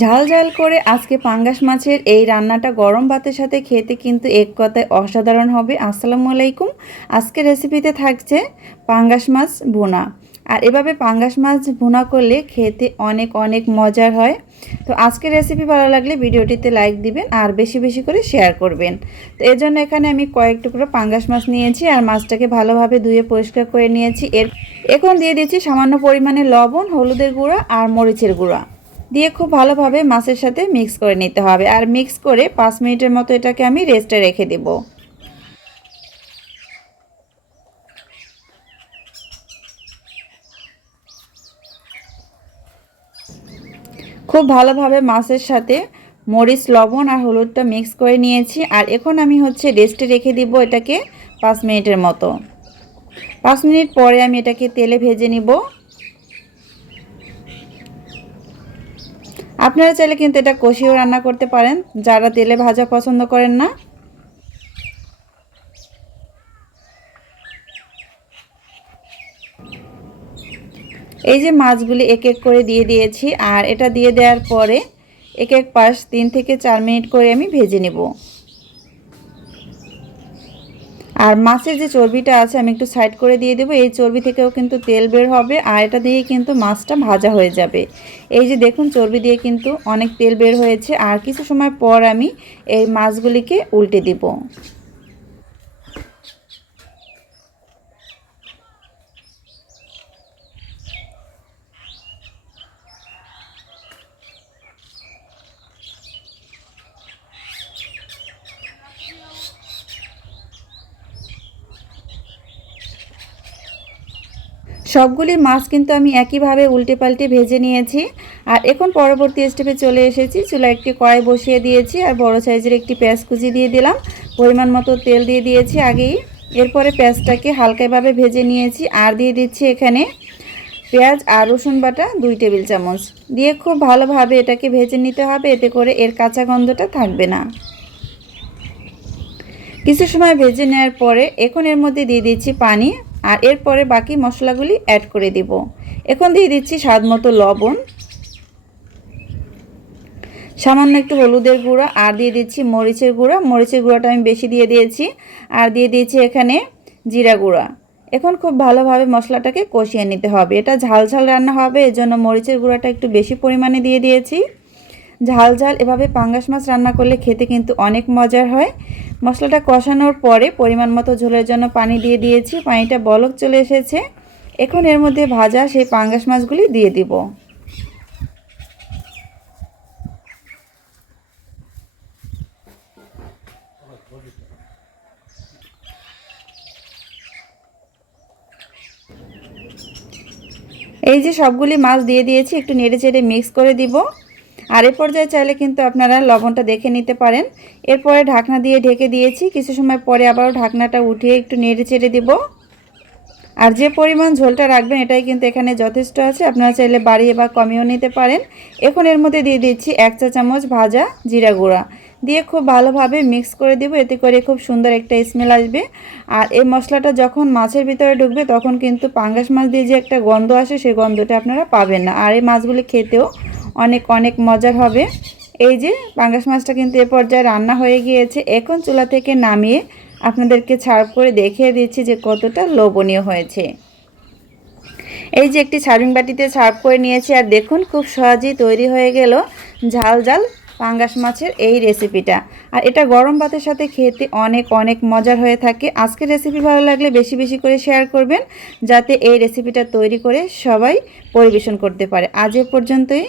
ঝাল ঝাল করে আজকে পাঙ্গাস মাছের এই রান্নাটা গরম ভাতের সাথে খেতে কিন্তু এক কথায় অসাধারণ হবে। আসসালামু আলাইকুম। আজকে রেসিপিতে থাকছে পাঙ্গাস মাছ ভুনা। আর এভাবে পাঙ্গাস মাছ ভুনা করলে খেতে অনেক অনেক মজার হয়। তো আজকের রেসিপি ভালো লাগলে ভিডিওটিতে লাইক দিবেন আর বেশি বেশি করে শেয়ার করবেন। তো এর জন্য এখানে আমি কয়েক টুকরো পাঙ্গাস মাছ নিয়েছি আর মাছটাকে ভালোভাবে ধুয়ে পরিষ্কার করে নিয়েছি। এর এখন দিয়ে দিচ্ছি সামান্য পরিমাণে লবণ, হলুদের গুঁড়া আর মরিচের গুঁড়া। দিয়ে খুব ভালোভাবে মাছের সাথে মিক্স করে নিতে হবে। আর মিক্স করে পাঁচ মিনিটের মতো এটাকে আমি রেস্টে রেখে দেব। খুব ভালোভাবে মাছের সাথে মরিচ, লবণ আর হলুদটা মিক্স করে নিয়েছি। আর এখন আমি হচ্ছে রেস্টে রেখে দিব এটাকে পাঁচ মিনিটের মতো। পাঁচ মিনিট পরে আমি এটাকে তেলে ভেজে নিব। আপনারা চাইলে কিন্তু এটা কষিয়েও রান্না করতে পারেন। যারা তেলে ভাজা পছন্দ করেন না। এই যে মাছগুলি এক এক করে দিয়ে দিয়েছি, আর এটা দিয়ে দেওয়ার পরে এক এক পাশ তিন থেকে চার মিনিট করে আমি ভেজে নেব। আর মাছের যে চর্বিটা আছে, আমি একটু সাইড করে দিয়ে দেবো। এই চর্বি থেকেও কিন্তু তেল বের হবে আর এটা দিয়ে কিন্তু মাছটা ভাজা হয়ে যাবে। এই যে দেখুন, চর্বি দিয়ে কিন্তু অনেক তেল বের হয়েছে। আর কিছু সময় পর আমি এই মাছগুলিকে উল্টে দিব। সবগুলি মাছ কিন্তু আমি একইভাবে উল্টে পাল্টে ভেজে নিয়েছি। আর এখন পরবর্তী স্টেপে চলে এসেছি। চুলা একটি কড়াই বসিয়ে দিয়েছি আর বড় সাইজের একটি পেঁয়াজ কুচি দিয়ে দিলাম। পরিমাণ মতো তেল দিয়ে দিয়েছি আগেই। এরপরে পেঁয়াজটাকে হালকাভাবে ভেজে নিয়েছি। আর দিয়ে দিচ্ছি এখানে পেঁয়াজ আর রসুন বাটা দুই টেবিল চামচ। দিয়ে খুব ভালোভাবে এটাকে ভেজে নিতে হবে। এতে করে এর কাঁচা গন্ধটা থাকবে না। কিছু সময় ভেজে নেওয়ার পরে এখন এর মধ্যে দিয়ে দিচ্ছি পানি। আর এরপরে বাকি মশলাগুলি অ্যাড করে দিব। এখন দিয়ে দিচ্ছি স্বাদ মতো লবণ। সামান্য একটু হলুদের গুঁড়া আর দিয়ে দিচ্ছি মরিচের গুঁড়া। মরিচের গুঁড়াটা আমি বেশি দিয়ে দিয়েছি। আর দিয়ে দিয়েছি এখানে জিরা গুঁড়া। এখন খুব ভালোভাবে মশলাটাকে কষিয়ে নিতে হবে। এটা ঝাল ঝাল রান্না হবে, এজন্য মরিচের গুঁড়াটা একটু বেশি পরিমাণে দিয়ে দিয়েছি। ঝাল ঝাল এভাবে পাঙ্গাস মাছ রান্না করলে খেতে কিন্তু অনেক মজার হয়। মশলাটা কষানোর পরে পরিমাণ মতো ঝোলের জন্য পানি দিয়ে দিয়েছি, পানিটা বলক চলে এসেছে। এখন এর মধ্যে ভাজা সেই পাঙ্গাস মাছগুলি দিয়ে দিব। এই যে সবগুলি মাছ দিয়ে দিয়েছি, একটু নেড়ে চেড়ে মিক্স করে দিব। আর এ পর্যায়ে চাইলে কিন্তু আপনারা লবণটা দেখে নিতে পারেন। এরপরে ঢাকনা দিয়ে ঢেকে দিয়েছি। কিছু সময় পরে আবারও ঢাকনাটা উঠিয়ে একটু নেড়ে চেড়ে দেব। আর যে পরিমাণ ঝোলটা রাখবেন, এটাই কিন্তু এখানে যথেষ্ট আছে। আপনারা চাইলে বাড়িয়ে বা কমিয়েও নিতে পারেন। এখন এর মধ্যে দিয়ে দিচ্ছি এক চা চামচ ভাজা জিরা গুঁড়া। দিয়ে খুব ভালোভাবে মিক্স করে দেবো। এতে করে খুব সুন্দর একটা স্মেল আসবে। আর এই মশলাটা যখন মাছের ভিতরে ঢুকবে, তখন কিন্তু পাঙ্গাস মাছ দিয়ে যে একটা গন্ধ আসে সেই গন্ধটা আপনারা পাবেন না। আর এই মাছগুলি খেতেও অনেক অনেক মজার হবে। এই যে পাঙ্গাস মাছটা কিন্তু এ পর্যায়ে রান্না হয়ে গিয়েছে। এখন চুলা থেকে নামিয়ে আপনাদেরকে ছাড় করে দেখিয়ে দিচ্ছি যে কতটা লোভনীয় হয়েছে। এই যে একটি সার্ভিং বাটিতে সার্ভ করে নিয়েছি আর দেখুন খুব সহজেই তৈরি হয়ে গেল ঝাল ঝাল পাঙ্গাস মাছের এই রেসিপিটা। আর এটা গরম ভাতের সাথে খেতে অনেক অনেক মজার হয়ে থাকে। আজকের রেসিপি ভালো লাগলে বেশি বেশি করে শেয়ার করবেন, যাতে এই রেসিপিটা তৈরি করে সবাই পরিবেশন করতে পারে। আজ এ পর্যন্তই।